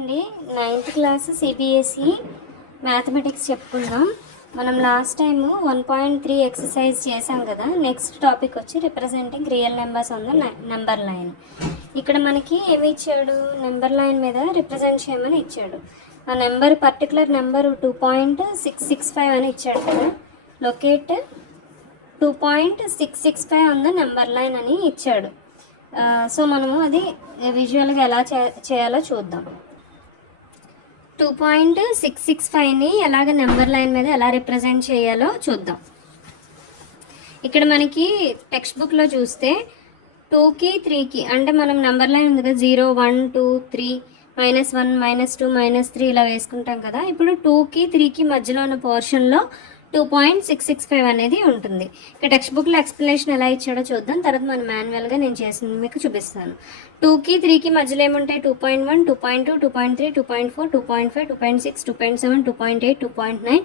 అండి. 9th class CBSE mathematics చెప్పుకుందాం. మనం లాస్ట్ టైము 1.3 ఎక్సర్సైజ్ చేసాం కదా. నెక్స్ట్ టాపిక్ వచ్చి representing real numbers on the number line. ఇక్కడ మనకి ఏమి ఇచ్చాడు, నెంబర్ లైన్ మీద రిప్రజెంట్ చేయమని ఇచ్చాడు. ఆ నెంబర్ పర్టికులర్ నెంబర్ 2.665 అని ఇచ్చాడు కదా. Locate 2.665 on the number line అని ఇచ్చాడు. సో మనము అది విజువల్గా ఎలా చేయాలో చూద్దాం. 2.665ని ఎలాగ నెంబర్ లైన్ మీద ఎలా రిప్రజెంట్ చేయాలో చూద్దాం. ఇక్కడ మనకి టెక్స్ట్ బుక్లో చూస్తే 2కి 3కి అంటే మనం నెంబర్ లైన్ ఉంది కదా, 0 1 2 3 -1 -2 -3 ఇలా వేసుకుంటాం కదా. ఇప్పుడు 2కి 3కి మధ్యలో ఉన్న పోర్షన్లో 2.665 అనేది ఉంటుంది. ఇక టెక్స్ట్ బుక్లో ఎక్స్ప్లెనేషన్ ఎలా ఇచ్చాడో చూద్దాం. తర్వాత మన మాన్యువల్గా నేను చేసింది మీకు చూపిస్తాను. 2కి 3కి మధ్యలో ఏముంటాయి, 2.1 2.2 2.3 2.4 2.5 2.6 2.7 2.8 2.9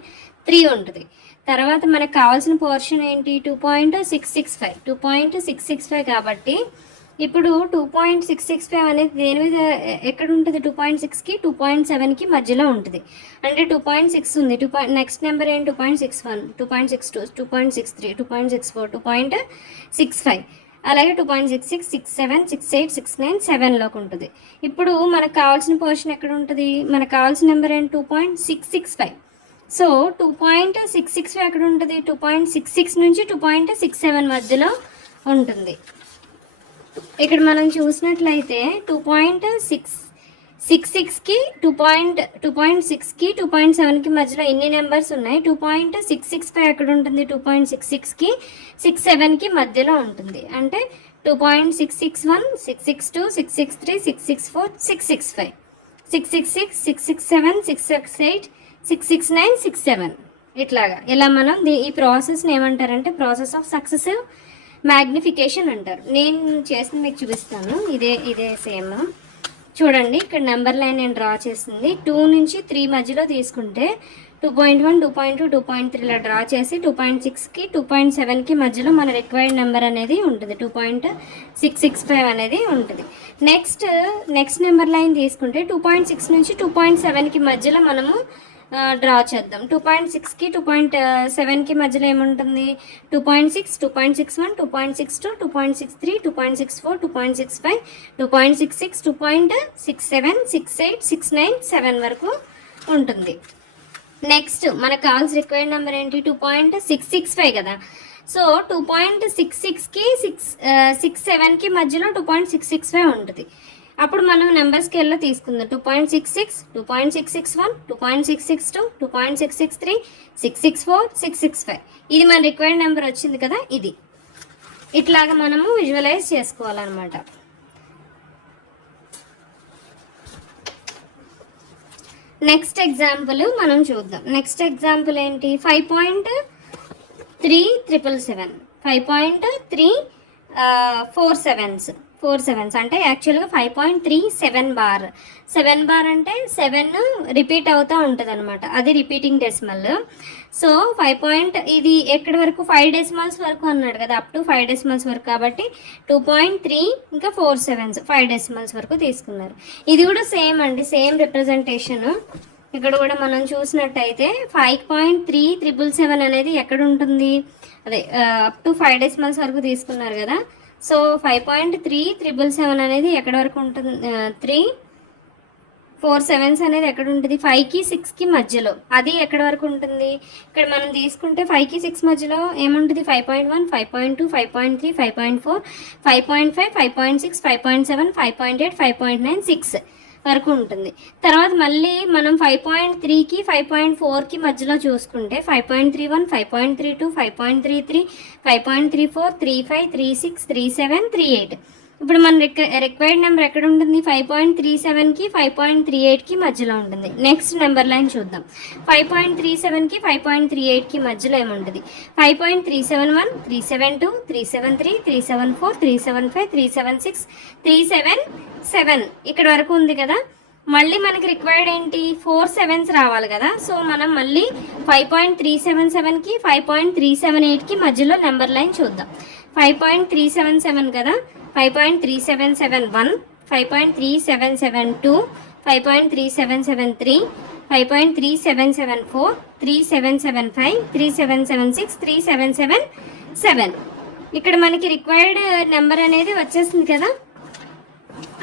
3 ఉంటుంది. తర్వాత మనకు కావాల్సిన పోర్షన్ ఏంటి, 2.665 కాబట్టి ఇప్పుడు 2.665 అనేది దేని మీద ఎక్కడ ఉంటుంది, 2.6కి 2.7కి మధ్యలో ఉంటుంది. అంటే 2.6 ఉంది, నెక్స్ట్ నెంబర్ ఏంటి 2.61 2.62 2.63 2.64 2.65 అలాగే 2.66 67 68 69 7లోకి ఉంటుంది. ఇప్పుడు మనకు కావాల్సిన పోర్షన్ ఎక్కడ ఉంటుంది, మనకు కావాల్సిన నెంబర్ ఏంటి 2.665. సో 2.665 ఎక్కడ ఉంటుంది, 2.66 నుంచి 2.67 మధ్యలో ఉంటుంది. ఇక్కడ మనం చూసినట్లయితే 2.666కి 2.6కి 2.7కి మధ్యలో ఎన్ని నెంబర్స్ ఉన్నాయి, 2.665 ఎక్కడ ఉంటుంది, 2.66కి 67కి మధ్యలో ఉంటుంది. అంటే 2.661 662 663 664 665 666 667 668 669 67 ఇట్లాగా. ఇలా మనం ఈ ప్రాసెస్ని ఏమంటారంటే ప్రాసెస్ ఆఫ్ సక్సెసివ్ మ్యాగ్నిఫికేషన్ అంటారు. నేను చేసింది మీకు చూపిస్తాను. ఇదే సేమ్ చూడండి. ఇక్కడ నెంబర్ లైన్ నేను డ్రా చేసింది 2 నుంచి 3 మధ్యలో తీసుకుంటే 2.1 2.2 2.3 ఇలా డ్రా చేసి 2.6కి 2.7కి మధ్యలో మన రిక్వైర్డ్ నెంబర్ అనేది ఉంటుంది, 2.665 అనేది ఉంటుంది. నెక్స్ట్ నెంబర్ లైన్ తీసుకుంటే 2.6 నుంచి 2.7కి మధ్యలో మనము డ్రా చేద్దాం. 2.6కి 2.7కి మధ్యలో ఏముంటుంది, 2.6 2.61 2.62 2.63 2.64 2.65 2.66 2.67 68 69 7 వరకు ఉంటుంది. నెక్స్ట్ మనకు కావాల్సిన రిక్వైర్డ్ నెంబర్ ఏంటి, 2.665 కదా. సో 2.66కి 67కి మధ్యలో 2.665 ఉంటుంది. అప్పుడు మనం నెంబర్ స్కేల్లో తీసుకుందాం. 2.66 2.661 2.662 2.663 664 665 ఇది మన రిక్వైర్డ్ నెంబర్ వచ్చింది కదా. ఇది ఇట్లాగా మనము విజువలైజ్ చేసుకోవాలన్నమాట. నెక్స్ట్ ఎగ్జాంపుల్ మనం చూద్దాం. నెక్స్ట్ ఎగ్జాంపుల్ ఏంటి, 5.3777 5.3 4 sevens అంటే యాక్చువల్గా 5.37 బార్. 7 బార్ అంటే 7 రిపీట్ అవుతూ ఉంటుంది అనమాట, అది రిపీటింగ్ డెసిమల్. సో 5 ఇది ఎక్కడి వరకు 5 డెసిమల్స్ వరకు అన్నాడు కదా, అప్ టు 5 డెసిమల్స్ వరకు. కాబట్టి 2.3 ఇంకా 4 sevens 5 డెసిమల్స్ వరకు తీసుకున్నారు. ఇది కూడా సేమ్ అండి, సేమ్ రిప్రజెంటేషన్. ఇక్కడ కూడా మనం చూసినట్టయితే 5.3777 అనేది ఎక్కడ ఉంటుంది, అదే అప్ టు 5 డెసిమల్స్ వరకు తీసుకున్నారు కదా. సో 5.3777 అనేది ఎక్కడి వరకు ఉంటుంది, 3 4 sevens అనేది ఎక్కడ ఉంటుంది, 5కి 6కి మధ్యలో. అది ఎక్కడి వరకు ఉంటుంది, ఇక్కడ మనం తీసుకుంటే 5కి 6 మధ్యలో ఏముంటుంది, 5.1 5.2 5.3 5.4 5.5 5.6 5.7 5.8 5.9 6 వరకు ఉంటుంది. తర్వాత మళ్ళీ మనం 5.3కి 5.4కి మధ్యలో చూసుకుంటే 5.31 5.32 5.33 5.34 35 36 37 38. ఇప్పుడు మన రిక్వైర్డ్ నెంబర్ ఎక్కడ ఉంటుంది, 5.37కి 5.38కి మధ్యలో ఉంటుంది. నెక్స్ట్ నెంబర్ లైన్ చూద్దాం. 5.37కి 5.38కి మధ్యలో ఏముంటుంది, 5.371 372 373 374 375 376 377 ఇక్కడ వరకు ఉంది కదా. మళ్ళీ మనకి రిక్వైర్డ్ ఏంటి, 4 sevens రావాలి కదా. సో మనం మళ్ళీ 5.377కి 5.378కి మధ్యలో నెంబర్ లైన్ చూద్దాం. 5.377 కదా, 5.3771 5.3772 5.3773, 5.3774, 3775, 3776, 3777. ఇక్కడ మనకి రిక్వైర్డ్ నెంబర్ అనేది వచ్చేసింది కదా,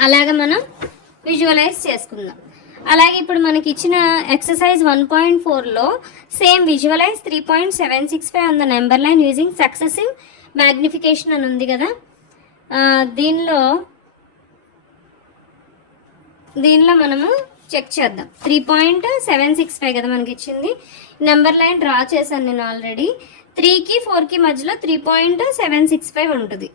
అలాగే మనం విజువలైజ్ చేసుకుందాం. అలాగే ఇప్పుడు మనకి ఇచ్చిన ఎక్సర్సైజ్ 1.4లో same visualize 3.765 on the number line using successive magnification అని ఉంది కదా. దీనిలో మనము చెక్ చేద్దాం. 3.765 కదా మనకి ఇచ్చింది. నెంబర్ లైన్ డ్రా చేశాను నేను ఆల్రెడీ. 3కి 4కి మధ్యలో 3.765 ఉంటుంది.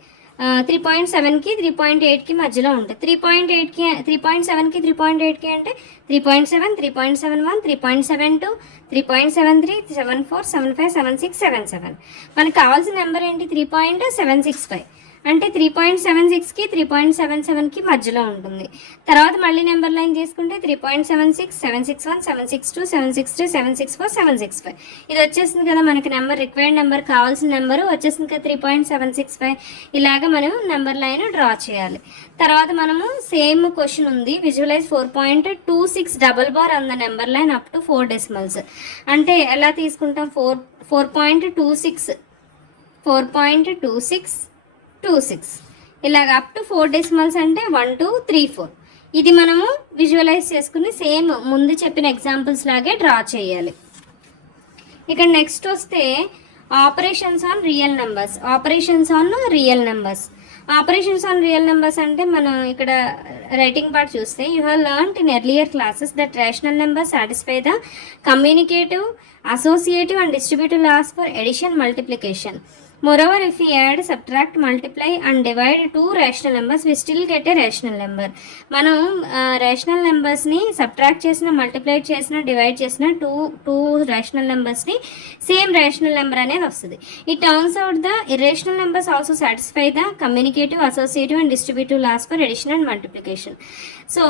3.7కి 3.8కి మధ్యలో ఉంటుంది. 3.8కి 3.7కి 3.8కి అంటే 3.7, 3.71, 3.72, 3.73, 74, 75, 76, 77. మనకు కావాల్సిన నెంబర్ ఏంటి? 3.765 అంటే 3.76కి 3.77కి మధ్యలో ఉంటుంది. తర్వాత మళ్ళీ నెంబర్ లైన్ తీసుకుంటే 3.76, 761, 762, 763, 764, 765. ఇది వచ్చేసింది కదా మనకి నెంబర్, రిక్వైర్డ్ నెంబర్, కావాల్సిన నెంబరు వచ్చేసింది కదా 3.765. ఇలాగ మనం నెంబర్ లైన్ డ్రా చేయాలి. తర్వాత మనము సేమ్ క్వశ్చన్ ఉంది, visualise 4.26 double bar on the number line up to 4 decimals. అంటే ఎలా తీసుకుంటాం? 4.26 ఇలాగ అప్ టు 4 డెసిమల్స్ అంటే 1, 2, 3, 4. ఇది మనము విజువలైజ్ చేసుకుని సేమ్ ముందు చెప్పిన ఎగ్జాంపుల్స్ లాగే డ్రా చేయాలి. ఇక్కడ నెక్స్ట్ వస్తే operations on real numbers. Operations on real numbers అంటే మనం ఇక్కడ రైటింగ్ పార్ట్ చూస్తే, you have learned in earlier classes that rational number satisfy the communicative, associative and distributive laws for addition, multiplication. Moreover, if we add, subtract, multiply and divide two rational numbers, we still get a rational number. మనం rational నెంబర్స్ని subtract చేసిన, multiply చేసిన, divide చేసిన two rational నెంబర్స్ని same rational number అనేది వస్తుంది. It turns out the irrational numbers also satisfy the communicative, associative and distributive laws for addition and multiplication. So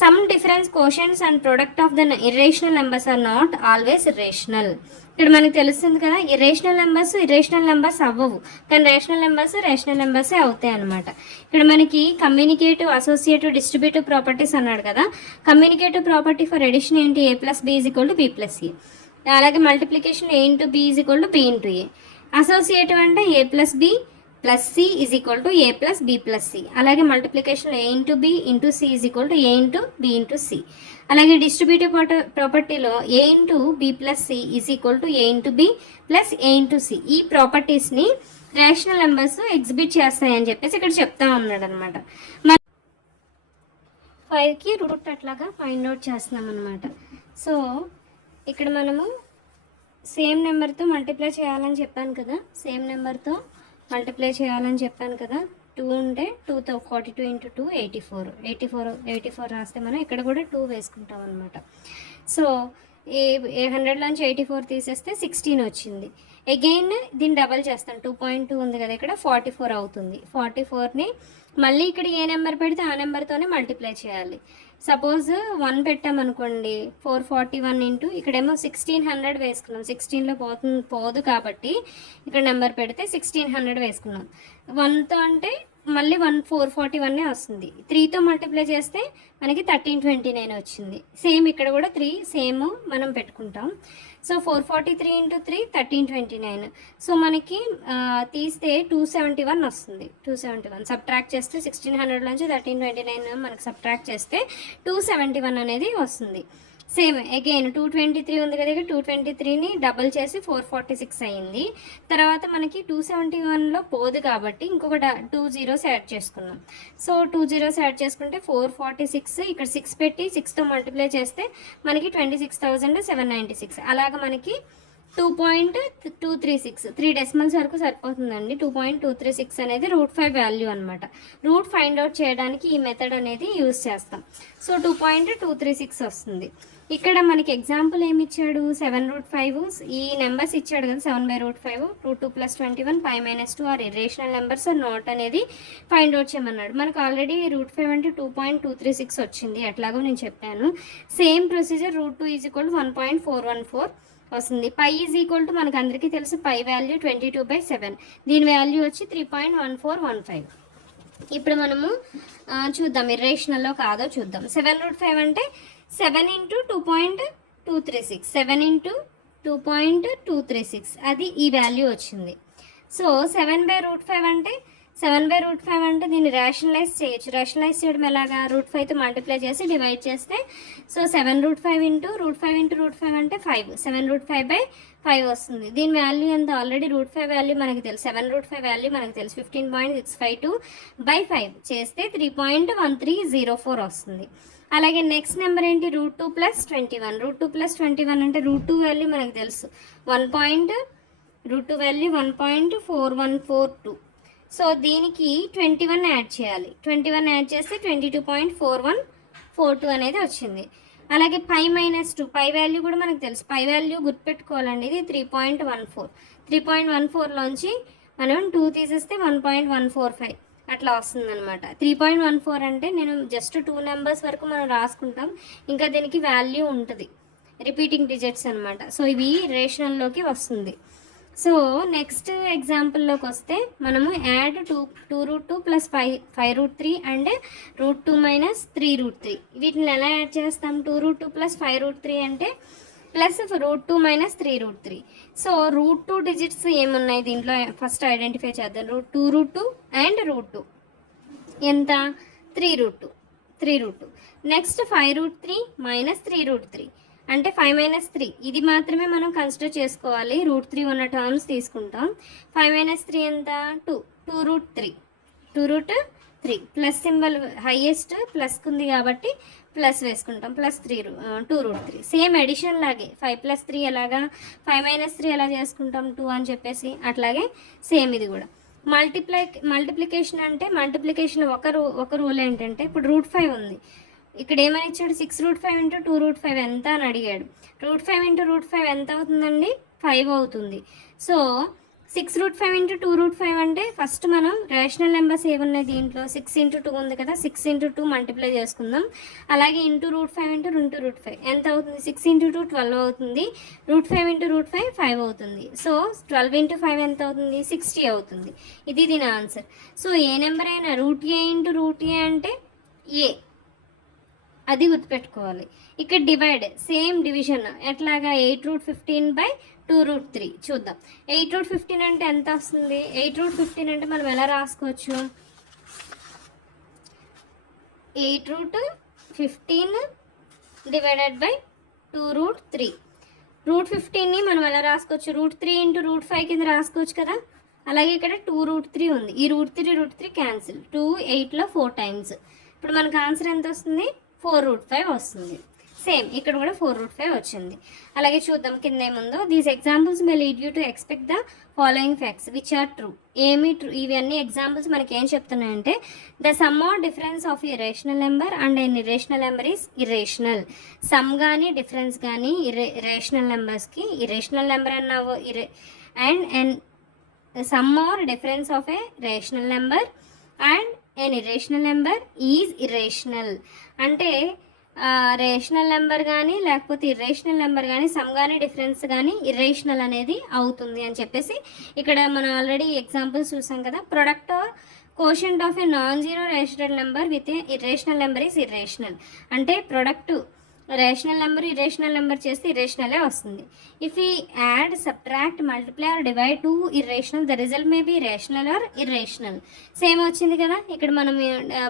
some difference quotients and product of the irrational numbers are not always irrational. ఇక్కడ మనకు తెలుస్తుంది కదా, irrational numbers అవ్వవు, కానీ rational నెంబర్సే అవుతాయి అనమాట. ఇక్కడ మనకి కమ్యూనికేటివ్, అసోసియేటివ్, డిస్ట్రిబ్యూటివ్ ప్రాపర్టీస్ అన్నాడు కదా. కమ్యూనికేటివ్ ప్రాపర్టీ ఫర్ ఎడిషన్ ఏంటి? a + b = b + a. అలాగే multiplication a × b = b × a. Associative అంటే a + b + c = a + b + c. అలాగే multiplication a × b × c = a × b × c. అలాగే distributive ప్రాపర్టీలో a × b + c = a × b + a × c. ఈ ప్రాపర్టీస్ని rational numbers exhibit చేస్తాయని చెప్పేసి ఇక్కడ చెప్తా ఉన్నాడు అనమాట. 5కి రూట్ అట్లాగా ఫైండ్ అవుట్ చేస్తున్నాం అనమాట. సో ఇక్కడ మనము సేమ్ నెంబర్తో మల్టిప్లై చేయాలని చెప్పాను కదా. 2 ఉంటే 2తో 42 × 2 84 రాస్తే మనం ఇక్కడ కూడా 2 వేసుకుంటాం అనమాట. సో 100లోంచి 84 తీసేస్తే 16 వచ్చింది. అగైన్ దీన్ని డబల్ చేస్తాను, 2.2 ఉంది కదా ఇక్కడ, 44 అవుతుంది. 44ని మళ్ళీ ఇక్కడ ఏ నెంబర్ పెడితే ఆ నెంబర్తోనే మల్టిప్లై చేయాలి. సపోజ్ 1 పెట్టామనుకోండి, 441 ఇక్కడేమో 1600 వేసుకున్నాం. 16లో పోదు కాబట్టి ఇక్కడ నెంబర్ పెడితే 1600 వేసుకున్నాం. 1తో అంటే మళ్ళీ 441 వస్తుంది. 3తో మల్టిప్లై చేస్తే మనకి 1329 వచ్చింది. సేమ్ ఇక్కడ కూడా 3 సేమ్ మనం పెట్టుకుంటాం. సో 443 × 3 1329. సో మనకి తీస్తే 271 వస్తుంది. 271 సబ్ట్రాక్ట్ చేస్తే 1600లోంచి 1329 మనకి సబ్ట్రాక్ట్ చేస్తే 271 అనేది వస్తుంది. సేమ్ అగైన్ 223 ఉంది కదా, 223ని డబల్ చేసి 446 అయింది. తర్వాత మనకి 271లో పోదు కాబట్టి ఇంకొక 2 zeros యాడ్ చేసుకున్నాం. సో 2 zeros యాడ్ చేసుకుంటే 446, ఇక్కడ 6 పెట్టి 6తో మల్టిప్లై చేస్తే మనకి 26,796. అలాగ మనకి 2.236 3 డెసిమల్స్ వరకు సరిపోతుందండి. 2.236 అనేది √5 వాల్యూ అనమాట. రూట్ ఫైండ్ అవుట్ చేయడానికి ఈ మెథడ్ అనేది యూజ్ చేస్తాం. సో 2.236 వస్తుంది. ఇక్కడ మనకి ఎగ్జాంపుల్ ఏమి ఇచ్చాడు? 7√5 ఈ నెంబర్స్ ఇచ్చాడు కదా, 7/√5, √2 + 21, 5 - 2 ఆర్ ఇర్రేషనల్ నెంబర్స్ నాట్ అనేది ఫైండ్ అవుట్ చేయమన్నాడు. మనకు ఆల్రెడీ √5 అంటే 2.236 వచ్చింది, ఎట్లాగో నేను చెప్పాను. సేమ్ ప్రొసీజర్ √2 = 1.414 వస్తుంది. π = మనకు అందరికీ తెలుసు, π వాల్యూ 22/7, దీని వాల్యూ వచ్చి 3.1415. ఇప్పుడు మనము చూద్దాం ఇర్రేషనల్లో కాదో చూద్దాం. 7√5 అంటే 7 × 2.236, 7 × 2.236 అది ఈ వాల్యూ వచ్చింది. సో 7/√5 అంటే 7/√5 అంటే దీన్ని రేషనలైజ్ చేయొచ్చు. రేషనలైజ్ చేయడం ఎలాగా, √5తో మల్టిప్లై చేసి డివైడ్ చేస్తే సో 7√5 × √5 అంటే 5, 7√5/5 వస్తుంది. దీని వాల్యూ ఎంత, ఆల్రెడీ √5 వాల్యూ మనకి తెలుసు, 7√5 వాల్యూ మనకి తెలుసు 15.652/5 చేస్తే 3.1304 వస్తుంది. అలాగే నెక్స్ట్ నెంబర్ ఏంటి, √2 + 21. √2 + 21 అంటే √2 వాల్యూ మనకు తెలుసు √2 వాల్యూ 1.4142. సో దీనికి 21 యాడ్ చేయాలి. 21 యాడ్ చేస్తే 22.4142 అనేది వచ్చింది. అలాగే π - 2, π వాల్యూ కూడా మనకు తెలుసు, π వాల్యూ గుర్తుపెట్టుకోవాలండి. ఇది 3.14. 3.14లోంచి మనం 2 తీసేస్తే 1.145 అట్లా వస్తుందన్నమాట. 3.14 అంటే నేను జస్ట్ 2 నెంబర్స్ వరకు మనం రాసుకుంటాం, ఇంకా దీనికి వాల్యూ ఉంటుంది, రిపీటింగ్ డిజిట్స్ అనమాట. సో ఇవి రేషనల్లోకి వస్తుంది. సో నెక్స్ట్ ఎగ్జాంపుల్లోకి వస్తే మనము యాడ్ 2√2 + 5√3 అండ్ √2 - 3√3. వీటిని ఎలా యాడ్ చేస్తాం, 2√2 + 5√3 అంటే ప్లస్ √2 - 3√3. సో √2 డిజిట్స్ ఏమున్నాయి దీంట్లో ఫస్ట్ ఐడెంటిఫై చేద్దాం. 2√2 అండ్ √2 ఎంత, 3√2. నెక్స్ట్ 5√3 - 3√3 అంటే 5 - 3. ఇది మాత్రమే మనం కన్సిడర్ చేసుకోవాలి, √3 ఉన్న టర్మ్స్ తీసుకుంటాం. 5 - 3 ఎంత, 2√3 ప్లస్ సింబల్ హైయెస్ట్ ప్లస్ ఉంది కాబట్టి ప్లస్ వేసుకుంటాం, ప్లస్ 2√3. సేమ్ ఎడిషన్ లాగే 5 + 3 ఎలాగా, 5 - 3 ఎలా చేసుకుంటాం 2 అని చెప్పేసి, అట్లాగే సేమ్ ఇది కూడా. మల్టిప్లికేషన్ అంటే మల్టిప్లికేషన్ ఒక రూల్ ఏంటంటే, ఇప్పుడు √5 ఉంది, ఇక్కడ ఏమని ఇచ్చాడు, 6√5 × 2√5 ఎంత అని అడిగాడు. √5 × √5 ఎంత అవుతుందండి, 5 అవుతుంది. సో 6√5 × 2√5 అంటే ఫస్ట్ మనం రేషనల్ నెంబర్స్ ఏమున్నాయి దీంట్లో, 6 × 2 ఉంది కదా, 6 × 2 మల్టిప్లై చేసుకుందాం. అలాగే √5 × √5 ఎంత అవుతుంది, 6 × 2 12 అవుతుంది, √5 × √5 5 అవుతుంది. సో 12 × 5 ఎంత అవుతుంది, 60 అవుతుంది. ఇది దీని ఆన్సర్. సో ఏ నెంబర్ అయినా √a × √a అంటే ఏ, అది గుర్తుపెట్టుకోవాలి. ఇక్కడ డివైడ్, సేమ్ డివిజన్ ఎట్లాగా, 8√15/2√3 చూద్దాం. 8√15 అంటే ఎంత వస్తుంది, 8√15 అంటే మనం ఎలా రాసుకోవచ్చు, 8√15 /2√3. √15ని మనం ఎలా రాసుకోవచ్చు, √3 × √5 కింద రాసుకోవచ్చు కదా. అలాగే ఇక్కడ 2√3 ఉంది, ఈ √3 క్యాన్సిల్, 2 8లో 4 టైమ్స్. ఇప్పుడు మనకు ఆన్సర్ ఎంత వస్తుంది, 4√5 వస్తుంది. సేమ్ ఇక్కడ కూడా 4√5 వచ్చింది. అలాగే చూద్దాం కింద ఏముందో. These examples may lead you to expect the following facts which are true. ఏమి ట్రూ, ఇవన్నీ ఎగ్జాంపుల్స్ మనకి ఏం చెప్తున్నాయంటే, the sum or difference of a rational number and an irrational number is irrational. Sum కానీ డిఫరెన్స్ కానీ rational నెంబర్స్కి, irrational number అన్నావు and an sum or difference of a rational number and an irrational number is irrational. అంటే rational number కానీ లేకపోతే irrational number కానీ some కానీ difference కానీ ఇర్రేషనల్ అనేది అవుతుంది అని చెప్పేసి ఇక్కడ మనం ఆల్రెడీ ఎగ్జాంపుల్స్ చూసాం కదా. Product quotient of a non zero rational number with a irrational number is irrational. అంటే product rational number irrational number చేస్తే ఇర్రేషనలే వస్తుంది. If we add, subtract, multiply or divide two irrational, the result may be rational or irrational. Same వచ్చింది కదా, ఇక్కడ మనం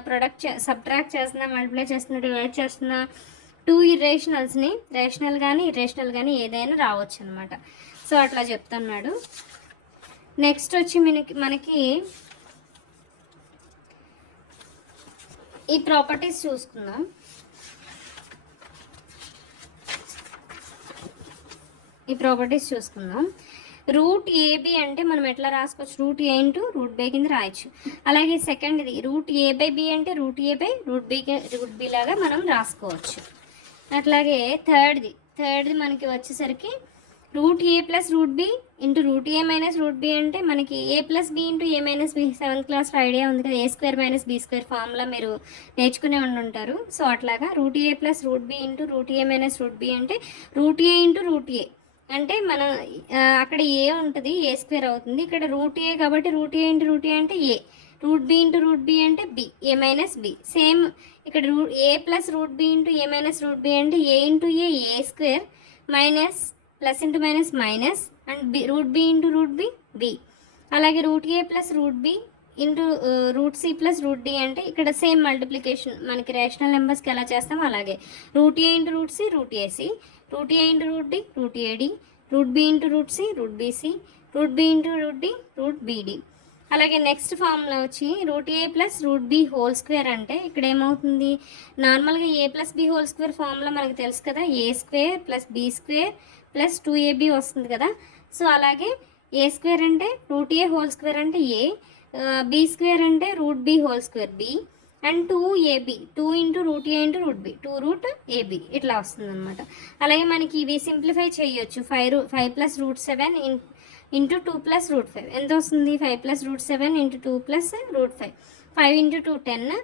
product subtract చేస్తున్నా, multiply చేస్తున్నా, డివైడ్ చేస్తున్నా, 2 ఇర్రేషనల్స్ని రేషనల్ కానీ ఇర్రేషనల్ కానీ ఏదైనా రావచ్చు అనమాట. సో అట్లా చెప్తున్నాడు. నెక్స్ట్ వచ్చి మనకి ఈ ప్రాపర్టీస్ చూసుకుందాం. ఈ ప్రాపర్టీస్ చూసుకుందాం. √AB అంటే మనం ఎట్లా రాసుకోవచ్చు, √A × √B కింద రాయొచ్చు. అలాగే సెకండ్ది √A/B అంటే √B లాగా మనం రాసుకోవచ్చు. అట్లాగే థర్డ్ది మనకి వచ్చేసరికి √A + √B × √A - √B అంటే మనకి A + B × A - B 7th class idea ఉంది కదా, A² - B² ఫార్ములా మీరు నేర్చుకునే ఉంటారు. సో అట్లాగా √A + √B × √A - √B అంటే √A × √A అంటే మన అక్కడ ఏ ఉంటుంది, A² అవుతుంది. ఇక్కడ √A కాబట్టి √A × √A అంటే A. Root b into root B అంటే b, a minus b. Same ఇక్కడ a plus root b into a minus root B అంటే a into a square minus plus into minus minus and b root b into root b b. అలాగే root ఏ plus root b into root c plus root d అంటే ఇక్కడ same multiplication మనకి rational నెంబర్స్కి ఎలా చేస్తామో అలాగే. Root ఏ into root c root AC, root ఏ into root d root AD, root b into root c root BC, root b into root d root BD. అలాగే next formula వచ్చి root ఏ plus root B whole square అంటే ఇక్కడ ఏమవుతుంది, నార్మల్గా a plus b whole square formula మనకు తెలుసు కదా, a square plus b square plus 2ab వస్తుంది కదా. సో అలాగే ఏ స్క్వేర్ అంటే రూట్ ఏ హోల్ స్క్వేర్ అంటే ఏ, బి స్క్వేర్ అంటే root B whole square B and 2ab 2 into root A into root B 2 root AB ఇట్లా వస్తుంది అనమాట. అలాగే మనకి ఇవి సింప్లిఫై చేయొచ్చు. 5 plus root 7 into 2 plus root 5 ఎంత వస్తుంది, 5 plus root 7 into 2 plus root 5, 5 into 2 10,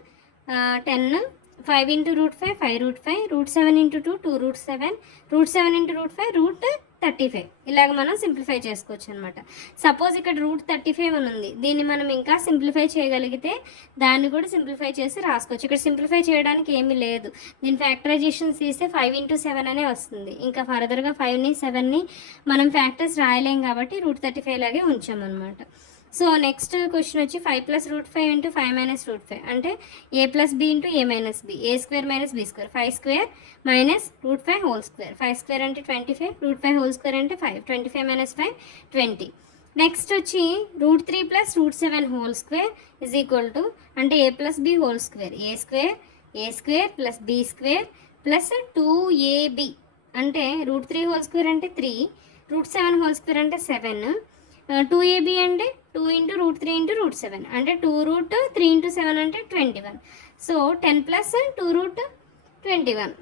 10 5 into root 5 5 root 5, root 7 into 2 2 root 7, root 7 into root 5 root 35. ఇలాగ మనం సింప్లిఫై చేసుకోవచ్చు అనమాట. సపోజ్ ఇక్కడ రూట్ 35 అని ఉంది, దీన్ని మనం ఇంకా సింప్లిఫై చేయగలిగితే దాన్ని కూడా సింప్లిఫై చేసి రాసుకోవచ్చు. ఇక్కడ సింప్లిఫై చేయడానికి ఏమీ లేదు, దీని ఫ్యాక్టరైజేషన్ తీస్తే 5 ఇంటూ 7 అనే వస్తుంది. ఇంకా ఫర్దర్గా 5ని 7ని మనం ఫ్యాక్టర్స్ రాయలేం కాబట్టి రూట్ 35 లాగే ఉంచామన్నమాట. సో నెక్స్ట్ క్వశ్చన్ వచ్చి 5 plus root 5 into 5 minus root 5 అంటే a plus b into a minus b, A square minus B square, 5 square minus root 5 whole square, 5 square అంటే 25, రూట్ 5 హోల్ స్క్వేర్ అంటే 5, 25 minus 5 20. Next వచ్చి root 3 plus root 7 whole square is equal to అంటే a plus b whole square, a square plus b square plus 2ab అంటే route 3 whole square అంటే 3, route 7 whole square అంటే 7, 2ab అంటే 2 into route 3 into root 7 అంటే 2 route 3 into 7 అంటే 21. So 10 plus 2 root 21.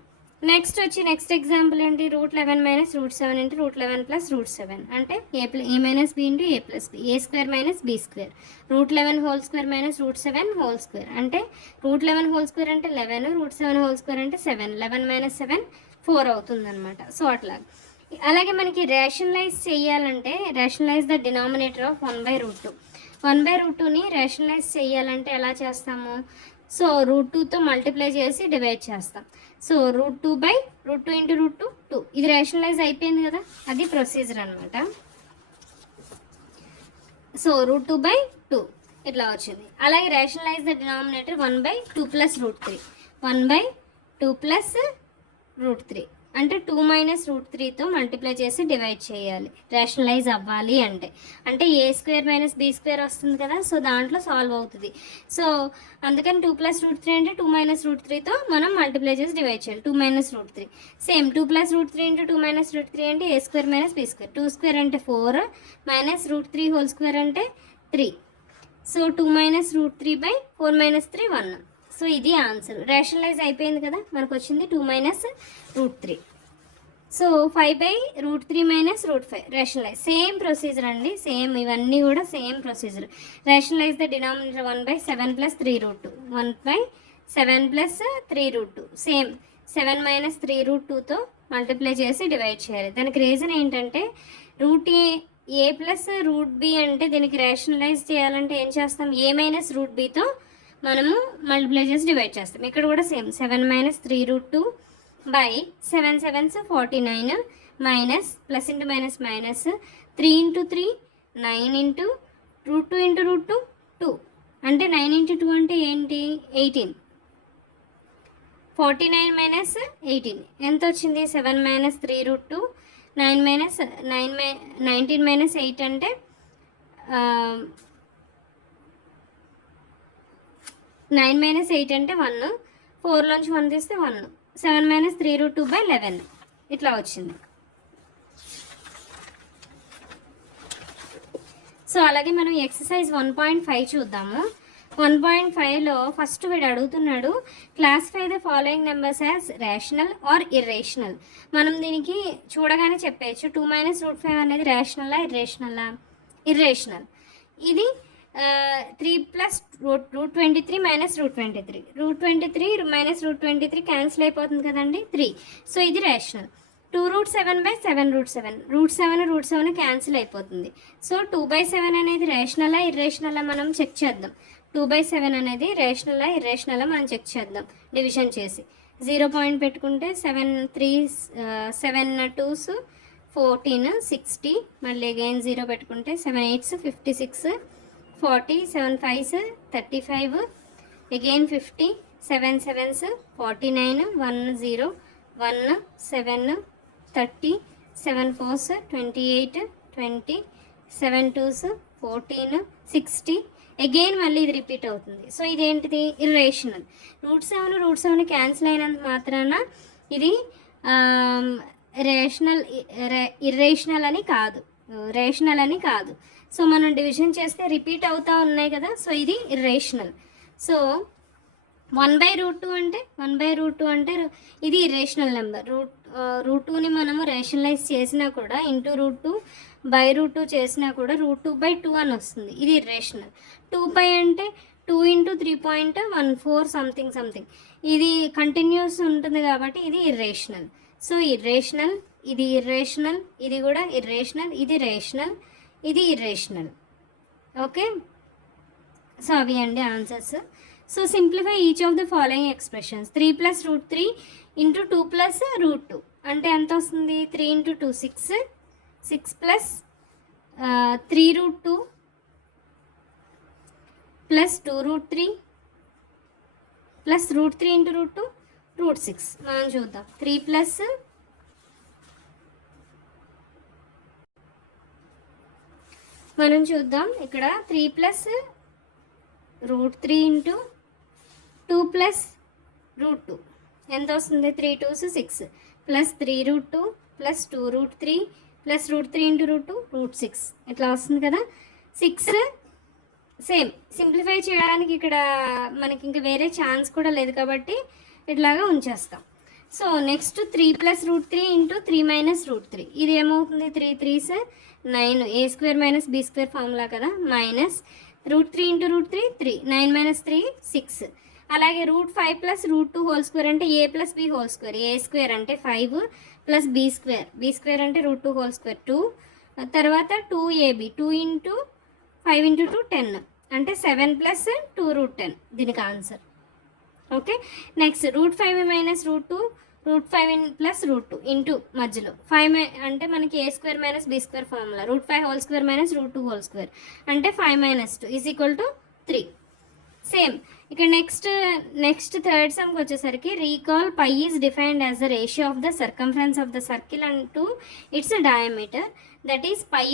Next వచ్చి next example ఏంటి, root 11 minus root 7 into root 11 plus root 7 అంటే A minus B into A plus B, A square minus B square, root 11 whole square minus root 7 whole square అంటే root 11 whole square అంటే 11, route 7 whole square అంటే 7, 11 minus 7 4 అవుతుంది అనమాట. So అట్లా. అలాగే మనకి rationalise చేయాలంటే రేషనలైజ్ ద డినామినేటర్ ఆఫ్ 1/√2. 1/√2ని రేషనలైజ్ చేయాలంటే ఎలా చేస్తాము, సో రూట్ 2తో మల్టిప్లై చేసి డివైడ్ చేస్తాం. సో రూట్ 2/√2 ఇంటూ రూట్ 2 2 ఇది రేషనలైజ్ అయిపోయింది కదా, అది ప్రొసీజర్ అనమాట. సో రూట్ 2/2 ఇట్లా వచ్చింది. అలాగే rationalise the denominator 1/2 plus root 3, 1/2 plus root 3 అంటే 2 మైనస్ రూట్ 3తో మల్టిప్లై చేసి డివైడ్ చేయాలి రేషనలైజ్ అవ్వాలి అంటే. అంటే A square minus B square వస్తుంది కదా, సో దాంట్లో సాల్వ్ అవుతుంది. సో అందుకని 2 ప్లస్ రూట్ 3 అంటే 2 మైనస్ రూట్ 3తో మనం మల్టిప్లై చేసి డివైడ్ చేయాలి, 2 minus root 3. Same 2 plus root 3 into 2 minus root 3 అంటే A square minus B square, 2 square అంటే 4 మైనస్ రూట్ 3 హోల్ స్క్వేర్ అంటే 3. So 2 minus root 3/4 minus 3 1. So ఇది ఆన్సర్. రేషనలైజ్ అయిపోయింది కదా, మనకు వచ్చింది 2 minus root 3. So 5/√3 minus root 5 rationalise. Same procedure అండి, same ఇవన్నీ కూడా same procedure. Rationalise the denominator 1/7 plus 3√2, 1/7 plus 3√2 same 7 minus 3√2తో మల్టిప్లై చేసి డివైడ్ చేయాలి. దానికి రీజన్ ఏంటంటే రూట్ ఏ ప్లస్ రూట్ బి అంటే దీనికి రేషనలైజ్ చేయాలంటే ఏం చేస్తాం, ఏ మైనస్ రూట్ బితో మనము మల్టిప్లై చేసి డివైడ్ చేస్తాం. ఇక్కడ కూడా same 7 minus 3√2 by 7 7s 49 minus plus into minus minus 3 into 3 9 into root 2 into root 2 2 అంటే 9 ఇంటూ 2 అంటే ఏంటి 18, 49 మైనస్ 18 ఎంత వచ్చింది 7 మైనస్ 3√2, 9 మైనస్ 19 మైనస్ 8 అంటే 9 మైనస్ 8 అంటే 1, 4లోంచి 1 తీస్తే 1, 7 మైనస్ 3√2/11 ఇట్లా వచ్చింది. సో అలాగే మనం ఎక్సర్సైజ్ 1.5 చూద్దాము. 1.5లో ఫస్ట్ వీడు అడుగుతున్నాడు classify the following numbers as rational or irrational. మనం దీనికి చూడగానే చెప్పేయచ్చు 2 మైనస్ రూట్ 5 అనేది రేషనలా ఇర్రేషనలా, ఇర్రేషనల్. ఇది 3 plus root 23 minus root 23, root 23 minus root 23 cancel అయిపోతుంది కదండి 3. సో ఇది రేషనల్. 2√7/7 రూట్ 7 క్యాన్సిల్ అయిపోతుంది. సో 2/7 అనేది రేషనలా ఇర్రేషనలా మనం చెక్ చేద్దాం. 2/7 అనేది రేషనలా ఇర్రేషనలా మనం చెక్ చేద్దాం డివిజన్ చేసి. 0 పాయింట్ పెట్టుకుంటే 7 2s 14 60, మళ్ళీ అగైన్ 0 పెట్టుకుంటే 7 8s 56, 40, 7 5s 35, again 50, 7 7s 49, 1 0 1 7 30, 7 4s 28, 20, 7 2s 14, 60, again మళ్ళీ ఇది రిపీట్ అవుతుంది. సో ఇదేంటిది ఇర్రేషనల్. రూట్ సెవెన్ క్యాన్సిల్ అయినంత మాత్రాన ఇది ఇర్రేషనల్ అని కాదు, రేషనల్ అని కాదు. సో మనం డివిజన్ చేస్తే రిపీట్ అవుతూ ఉన్నాయి కదా, సో ఇది ఇర్రేషనల్. సో 1/√2 అంటే ఇది ఇర్రేషనల్ నెంబర్. రూట్ 2ని మనము రేషనలైజ్ చేసినా కూడా √2/√2 చేసినా కూడా √2/2 అని వస్తుంది. ఇది ఇర్రేషనల్. 2π అంటే 2 × 3.14 సంథింగ్ ఇది కంటిన్యూస్ ఉంటుంది కాబట్టి ఇది ఇర్రేషనల్. సో ఇర్రేషనల్, ఇది ఇర్రేషనల్, ఇది కూడా ఇర్రేషనల్, ఇది రేషనల్, ఇది ఇర్రేషనల్. ఓకే, సో అవి అండి answers. So simplify each of the following expressions. 3 + √3 × 2 + √2 అంటే ఎంత వస్తుంది? 3 × 2 6, 6 + 3√2 + 2√3 + √3 × √2 √6. మనం చూద్దాం. 3 + మనం చూద్దాం ఇక్కడ 3 + √3 × 2 + √2 ఎంత వస్తుంది? 3 2s 6 + 3√2 + 2√3 + √3 × √2 √6 ఇట్లా వస్తుంది కదా. 6 సేమ్ సింప్లిఫై చేయడానికి ఇక్కడ మనకి ఇంకా వేరే ఛాన్స్ కూడా లేదు కాబట్టి ఇట్లాగా ఉంచేస్తాం. సో నెక్స్ట్ 3 + √3 × 3 - √3 ఇది ఏమవుతుంది? 3 3s 9, a² - b² ఫార్ములా కదా, మైనస్ √3 × √3 3, 9 - 3 6. అలాగే √5 + √2² అంటే a + b², a² అంటే 5 + b² అంటే √2² 2, తర్వాత 2ab 2 × 5 × 2 10 అంటే 7 + 2√10 దీనికి ఆన్సర్. ఓకే, నెక్స్ట్ √5 - √2 √5 + √2 ఇంటూ మధ్యలో 5 అంటే మనకి a² - b² ఫార్ములా, √5² - √2² అంటే 5 - 2 = 3. సేమ్ ఇక్కడ నెక్స్ట్ థర్డ్ సమ్కి వచ్చేసరికి recall π is defined as the ratio of the circumference of the circle and to its diameter, that is π =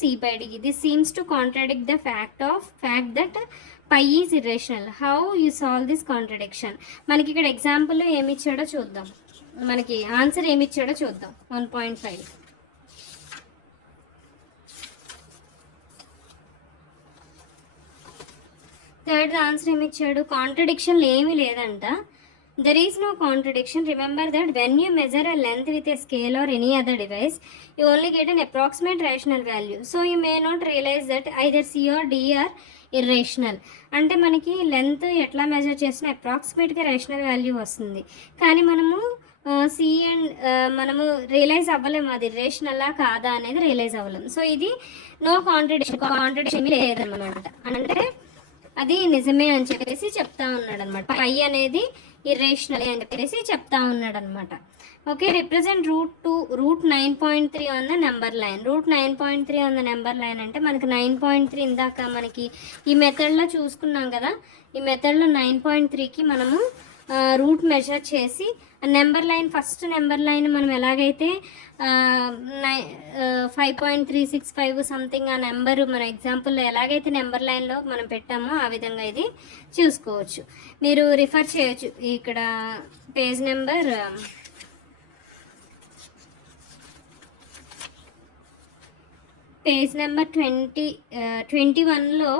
c/d. This seems to contradict the fact that π is irrational. How you solve this contradiction? మనకి ఇక్కడ example ఏమి ఇచ్చాడో చూద్దాం, మనకి answer ఏమి ఇచ్చాడో చూద్దాం. 1.5 third answer ఏమి ఇచ్చాడు? కాంట్రడిక్షన్లు ఏమీ లేదంట. There is no contradiction. Remember that when you measure a length with a scale or any other device you only get an approximate rational value. So you may not realise that either C or D or irrational. అంటే మనకి length ఎట్లా measure చేసినా అప్రాక్సిమేట్గా rational value వస్తుంది, కానీ మనము మనము realise అవ్వలేము అది రేషనల్లా కాదా అనేది రియలైజ్ అవ్వలేము. సో ఇది నో కాంట్రడిక్షన్ లేదన్నమాట, అంటే అది నిజమే అని చెప్పేసి చెప్తా ఉన్నాడు అనమాట. π అనేది ఇర్రేషనల్ అని చెప్పేసి చెప్తా ఉన్నాడు అనమాట. Okay, represent root 9.3 on the number line. Root 9.3 on the number line అంటే మనకి 9.3 ఇందాక మనకి ఈ మెథడ్లో చూసుకున్నాం కదా. ఈ మెథడ్లో 9.3కి మనము రూట్ మెజర్ చేసి number line, first number line మనం ఎలాగైతే 5.365 సంథింగ్ ఆ నెంబరు మన ఎగ్జాంపుల్లో ఎలాగైతే నెంబర్ లైన్లో మనం పెట్టామో ఆ విధంగా ఇది చూసుకోవచ్చు. మీరు రిఫర్ చేయొచ్చు ఇక్కడ పేజ్ నెంబర్ 21లో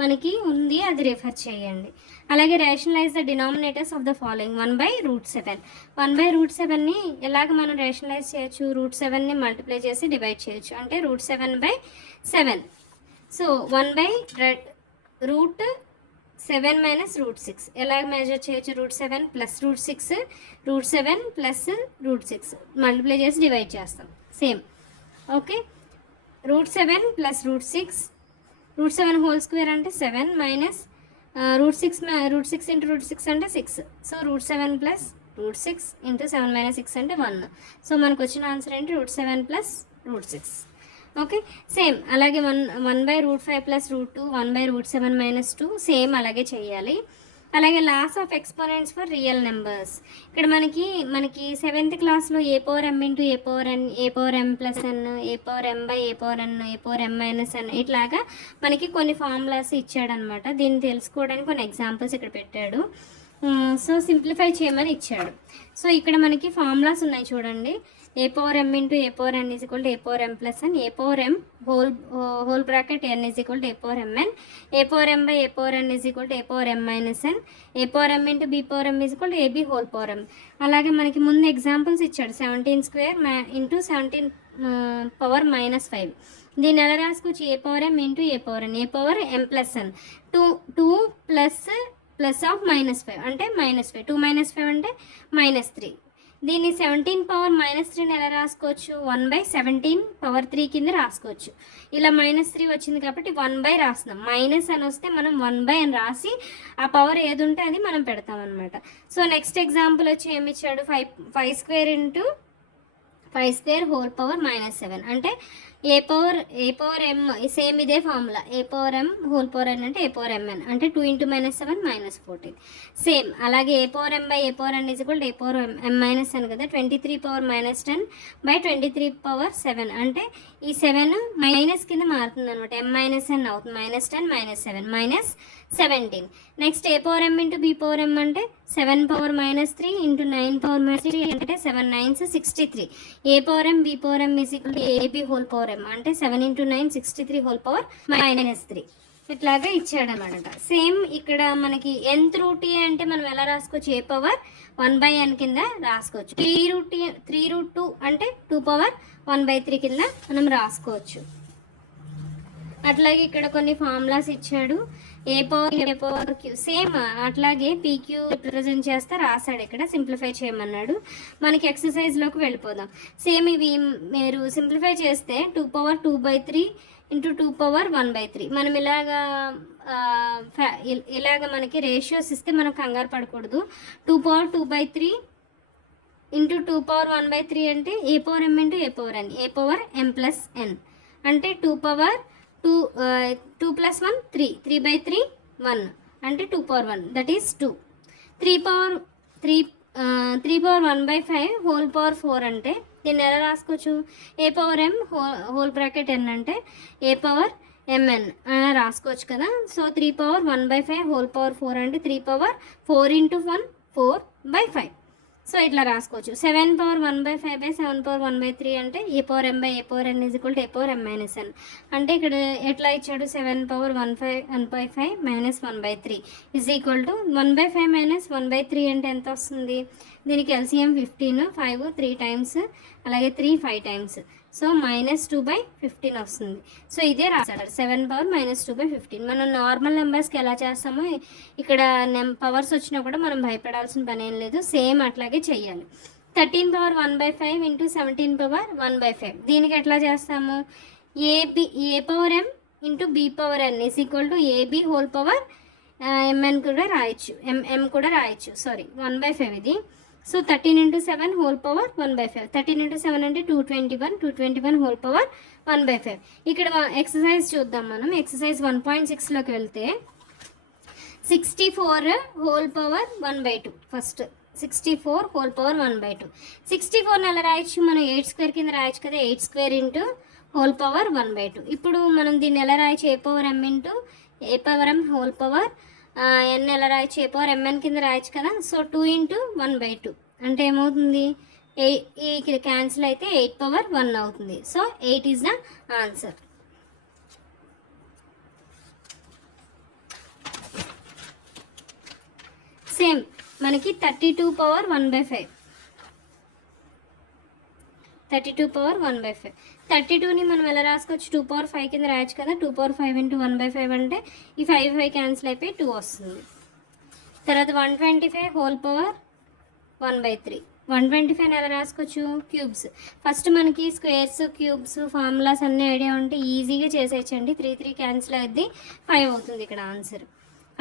మనకి ఉంది, అది రిఫర్ చేయండి. అలాగే rationalise the denominators of the following. 1/√7. 1/√7ని ఎలాగ మనం రేషనలైజ్ చేయొచ్చు? √7ని మల్టిప్లై చేసి డివైడ్ చేయొచ్చు, అంటే √7/7. సో 1/√7 - √6 ఎలాగ మెజర్ చేయొచ్చు? √7 + √6, √7 + √6 మల్టిప్లై చేసి డివైడ్ చేస్తాం. సేమ్ ఓకే, √7 + √6, √7² అంటే 7 - root six into root six అంటే 6. సో √7 ప్లస్ √6 ఇంటూ 7 - 6 అంటే 1. సో మనకు వచ్చిన ఆన్సర్ ఏంటి √7 ప్లస్ √6. ఓకే, సేమ్ అలాగే 1/√5 ప్లస్ √2 1/√7 - 2 సేమ్ అలాగే చేయాలి. అలాగే laws of exponents for real numbers. ఇక్కడ మనకి 7th క్లాస్లో a⁴m into a⁴n a⁴m plus n a⁴m/a⁴n a⁴m-n ఇట్లాగా మనకి కొన్ని ఫార్ములాస్ ఇచ్చాడనమాట. దీన్ని తెలుసుకోవడానికి కొన్ని ఎగ్జాంపుల్స్ ఇక్కడ పెట్టాడు. సో సింప్లిఫై చేయమని ఇచ్చాడు. సో ఇక్కడ మనకి ఫార్ములాస్ ఉన్నాయి చూడండి. a⁴m into a⁴n a⁴m plus n a⁴m whole bracket n a⁴mn a⁴m/a⁴n a⁴m-n a⁴m into b⁴m ab whole power m. అలాగే మనకి ముందు ఎగ్జాంపుల్స్ ఇచ్చాడు 17² ఇంటూ 17 పవర్ -5. దీన్ని ఎలా రాసుకోవచ్చు a⁴m into a⁴n a⁴m plus n 2 plus of -5 అంటే -5 2 - 5 అంటే -3. దీన్ని 17 పవర్ -3 ఎలా రాసుకోవచ్చు 1/17 పవర్ 3 కింద రాసుకోవచ్చు. ఇలా -3 వచ్చింది కాబట్టి 1/, రాస్తున్నాం. మైనస్ అని వస్తే మనం 1/, అని రాసి ఆ పవర్ ఏది ఉంటే అది మనం పెడతాం అనమాట. సో నెక్స్ట్ ఎగ్జాంపుల్ వచ్చి ఏమి ఇచ్చాడు 5² ఇంటూ 5² హోల్ పవర్ -7 అంటే a⁴m సేమ్ ఇదే formula a⁴m whole power n అంటే a⁴mn అంటే 2 ఇంటూ -7 -14. సేమ్ అలాగే a⁴m/a⁴n a⁴m-n కదా 23 పవర్ -10/23 పవర్ 7 అంటే ఈ 7 మైనస్ కింద మారుతుంది అనమాట m-n అవుతుంది -10 -7 -17. నెక్స్ట్ a⁴m ఇంటూ b⁴m అంటే 7 పవర్ -3 ఇంటూ 9 పవర్ -3 అంటే 7 9s 63. a⁴m b⁴m ab whole power m అంటే 7 ఇంటూ 9 63 హోల్ పవర్ -3. ఇట్లాగా ఇచ్చాడనమాట. సేమ్ ఇక్కడ మనకి nth అంటే మనం ఎలా రాసుకోవచ్చు a పవర్ 1/n కింద రాసుకోవచ్చు. 3√2 అంటే 2 పవర్ 1/3 కింద మనం రాసుకోవచ్చు. అట్లాగే ఇక్కడ కొన్ని ఫార్ములాస్ ఇచ్చాడు a⁴ సేమ్ అట్లాగే pq రిప్రజెంట్ చేస్తే రాశాడు. ఇక్కడ సింప్లిఫై చేయమన్నాడు. మనకి ఎక్సర్సైజ్లోకి వెళ్ళిపోదాం. సేమ్ ఇవి మీరు సింప్లిఫై చేస్తే 2 పవర్ 2/3 ఇంటూ 2 పవర్ 1/3. మనం ఇలాగ మనకి రేషియోస్ ఇస్తే మనం కంగారు పడకూడదు. 2 పవర్ 2/3 ఇంటూ 2 పవర్ 1/3 అంటే a⁴m into a⁴n a⁴m plus n అంటే 2 పవర్ 2 ప్లస్ 1 3 1 అంటే 2 power 1 that is 2. 3 power 1/5 whole power 4 అంటే దీన్ని ఎలా రాసుకోవచ్చు a⁴m హోల్ బ్రాకెట్ n అంటే a⁴mn అలా రాసుకోవచ్చు కదా. సో 3 పవర్ 1/5 హోల్ పవర్ 4 అంటే 3 పవర్ 4 ఇంటూ 1 4/5. సో ఇట్లా రాసుకోవచ్చు. 7 పవర్ 1/5/7 పవర్ 1/3 అంటే a⁴m/a⁴n a⁴m-n అంటే ఇక్కడ ఎట్లా ఇచ్చాడు 7 పవర్ 1/5 -1/3 ఈజ్ ఈక్వల్ టు 1/5 -1/3 అంటే ఎంత వస్తుంది. దీనికి LCM 15 5 3 టైమ్స్ అలాగే 3 5 టైమ్స్. సో -2/15 వస్తుంది. సో ఇదే రాశాడు 7 పవర్ -2/15. మనం నార్మల్ నెంబర్స్కి ఎలా చేస్తామో ఇక్కడ పవర్స్ వచ్చినా కూడా మనం భయపడాల్సిన పని ఏం లేదు. సేమ్ అట్లాగే చెయ్యాలి. 13 పవర్ 1/5 ఇంటూ 17 పవర్ 1/5 దీనికి ఎట్లా చేస్తాము a⁴m into b⁴n is equal to ab whole power mn కూడా రాయొచ్చు m కూడా రాయొచ్చు 1/5 ఇది. So 13 into 7 whole power 1/5 13 into 7 అంటే 221 హోల్ పవర్ 1/5. ఇక్కడ ఎక్సర్సైజ్ చూద్దాం మనం. ఎక్సర్సైజ్ 1.6లోకి వెళ్తే 64 whole power 1/2 first 64 whole power 1/2. 64 ఎలా రాయొచ్చు మనం 8² కింద రాయొచ్చు కదా 8² ఇంటూ హోల్ పవర్ 1/2. ఇప్పుడు మనం దీన్ని ఎలా రాయొచ్చు a⁴m into a⁴m whole power n ఎలా రాయొచ్చు a⁴mn కింద రాయొచ్చు కదా. సో 2 ఇంటూ 1/2 అంటే ఏమవుతుంది ఇక్కడ క్యాన్సిల్ అయితే 8 పవర్ 1 అవుతుంది. So 8 is the answer. Same మనకి 32 పవర్ 1/5 32 పవర్ 1/5. 32ని మనం ఎలా రాసుకోవచ్చు 2 పవర్ 5 కింద రాయొచ్చు కదా 2 పవర్ 5 ఇంటూ 1/5 అంటే ఈ 5 క్యాన్సిల్ అయిపోయి 2 వస్తుంది. తర్వాత 125 హోల్ పవర్ 1/3. 125 ఎలా రాసుకోవచ్చు క్యూబ్స్. ఫస్ట్ మనకి స్క్వేర్స్ క్యూబ్స్ ఫార్ములాస్ అన్నీ ఐడియా ఉంటే ఈజీగా చేసేయచ్చండి. 3 క్యాన్సిల్ అవుద్ది 5 అవుతుంది ఇక్కడ ఆన్సర్.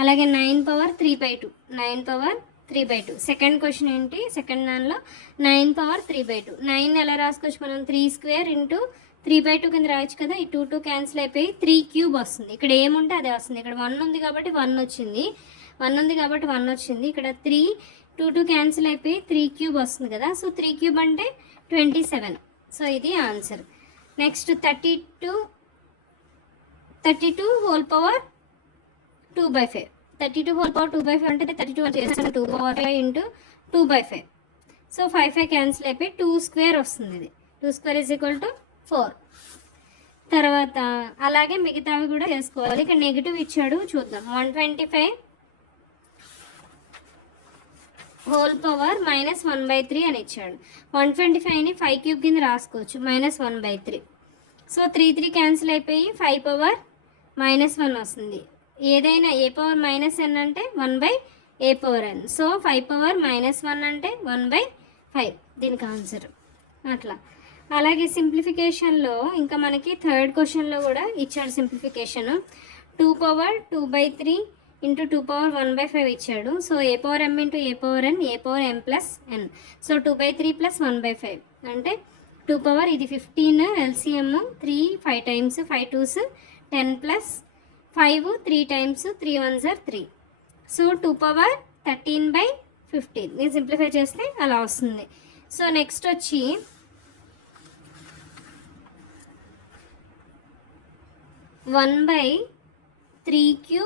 అలాగే 9^3/2, 9^3/2. సెకండ్ క్వశ్చన్ ఏంటి, సెకండ్ దానిలో 9^3/2. 9 ఎలా రాసుకోవచ్చు మనం, 3² ఇంటూ 3/2 కింద రాయొచ్చు కదా. ఈ 2 క్యాన్సిల్ అయిపోయి 3³ వస్తుంది. ఇక్కడ ఏముంటే అదే వస్తుంది. ఇక్కడ 1 ఉంది కాబట్టి 1 వచ్చింది, 1 ఉంది కాబట్టి 1 వచ్చింది. ఇక్కడ 3, 2 క్యాన్సిల్ అయిపోయి 3³ వస్తుంది కదా. సో 3³ అంటే 27. సో ఇది answer. Next 32 whole power 2/5. 32 whole power 2/5 అంటే 32 చేస్తాను 2/5 ఇంటూ 2/5. సో 5 క్యాన్సిల్ అయిపోయి 2² వస్తుంది. ఇది 2² = 4. తర్వాత అలాగే మిగతావి కూడా చేసుకోవాలి. ఇక్కడ నెగిటివ్ ఇచ్చాడు చూద్దాం. 125 హోల్ పవర్ -1/3 అని ఇచ్చాడు. 125ని 5³ కింద రాసుకోవచ్చు, -1/3. సో 3 క్యాన్సిల్ అయిపోయి 5^-1 వస్తుంది. ఏదైనా a⁻n అంటే 1/a⁻n. సో 5^-1 అంటే 1/5 దీనికి ఆన్సర్. అట్లా అలాగే సింప్లిఫికేషన్లో ఇంకా మనకి థర్డ్ క్వశ్చన్లో కూడా ఇచ్చాడు సింప్లిఫికేషన్. 2^2/3 ఇంటూ 2^1/5 ఇచ్చాడు. So a⁻m into a⁻n, a⁻m+n. So 2/3 + 1/5 అంటే 2 ఇది 15 LCM 3 5 times 5 2s 10 + 5 3 times 3 1s 3. So 2^13/15. నేను సింప్లిఫై చేస్తే అలా వస్తుంది. సో నెక్స్ట్ వచ్చి 1/3³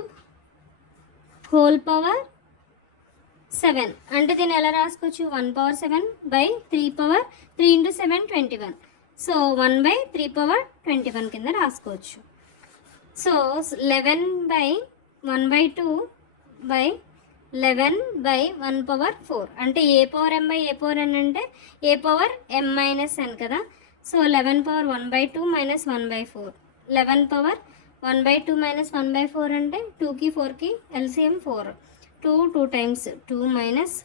హోల్ పవర్ 7 అంటే దీన్ని ఎలా రాసుకోవచ్చు, 1/7/3 × 7 21. సో 1/3/21 కింద రాసుకోవచ్చు. సో 11/2/11/1/4 అంటే a⁻m/a⁻n అంటే a⁻m-n కదా. సో 11^1/2 - 1/4. 11^1/2 - 1/4 అంటే 2కి 4కి LCM 4. 2 టైమ్స్ 2 -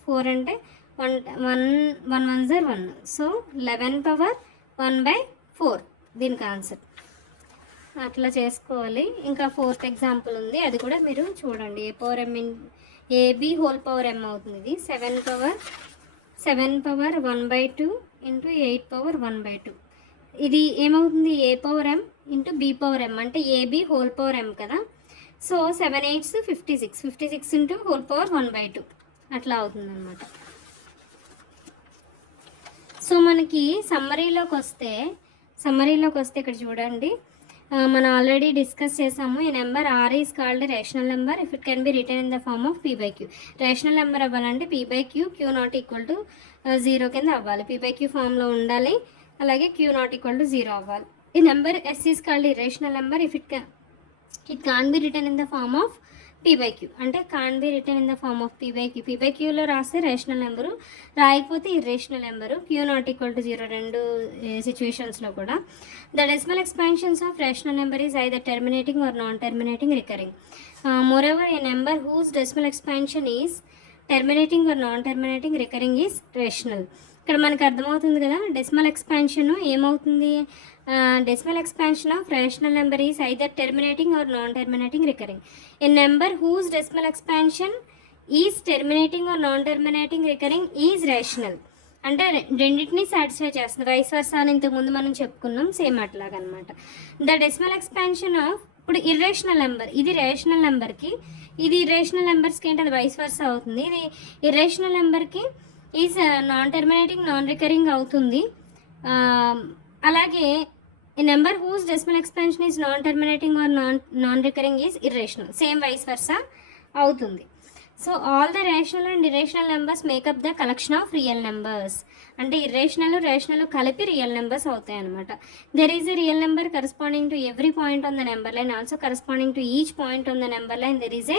4 అంటే 1 1s 1. సో 11^1/4 దీనికి ఆన్సర్. అట్లా చేసుకోవాలి. ఇంకా ఫోర్త్ ఎగ్జాంపుల్ ఉంది, అది కూడా మీరు చూడండి. ab హోల్ పవర్ m అవుతుంది. ఇది 7^1/2 ఇంటూ 8^1/2. ఇది ఏమవుతుంది, a⁻m ఇంటూ b⁻m అంటే ab హోల్ పవర్ m కదా. So 7 8s 56, 56 into whole power 1/2 అట్లా అవుతుంది అనమాట. సో మనకి సమ్మరీలోకి వస్తే ఇక్కడ చూడండి, మనం ఆల్రెడీ డిస్కస్ చేసాము. ఈ number r is called rational number if it can be written in the form of p/q. Rational number అవ్వాలంటే p/q q0 = 0 కింద అవ్వాలి. p/q ఫామ్లో ఉండాలి. అలాగే q0 = 0 అవ్వాలి. ఈ number s is called irrational number if it can be written in the form of p/q. అంటే can be written in the form of p/q. p/qలో రాస్తే రేషనల్ నెంబరు, రాయకపోతే ఇర్రేషనల్ నెంబరు. q0 = 0 రెండు సిచ్యువేషన్స్లో కూడా. The decimal expansions of rational number is either terminating or non terminating recurring. Moreover a number whose decimal expansion is terminating or non terminating recurring is rational. ఇక్కడ మనకు అర్థమవుతుంది కదా, decimal expansion ఏమవుతుంది, decimal expansion of rational number is either terminating or non terminating recurring. A number whose decimal expansion is terminating or non terminating recurring is rational. అంటే రెండింటినీ satisfy చేస్తుంది. Vice versa అని ఇంతకుముందు మనం చెప్పుకున్నాం, సేమ్ అట్లాగనమాట. The decimal expansion of ఇప్పుడు irrational number, ఇది రేషనల్ నెంబర్కి, ఇది ఇర్రేషనల్ నెంబర్స్కి ఏంటి, అది వైస్ వర్సా అవుతుంది. ఇది ఇర్రేషనల్ నెంబర్కి is non terminating non recurring అవుతుంది. అలాగే ఈ number whose decimal expansion is non terminating or non recurring is irrational, same vice versa అవుతుంది. So all the rational and irrational numbers make up the collection of real numbers. అంటే irrational rational కలిపి real numbers అవుతాయి అనమాట. There is a real number corresponding to every point on the number line, also corresponding to each point on the number line there is a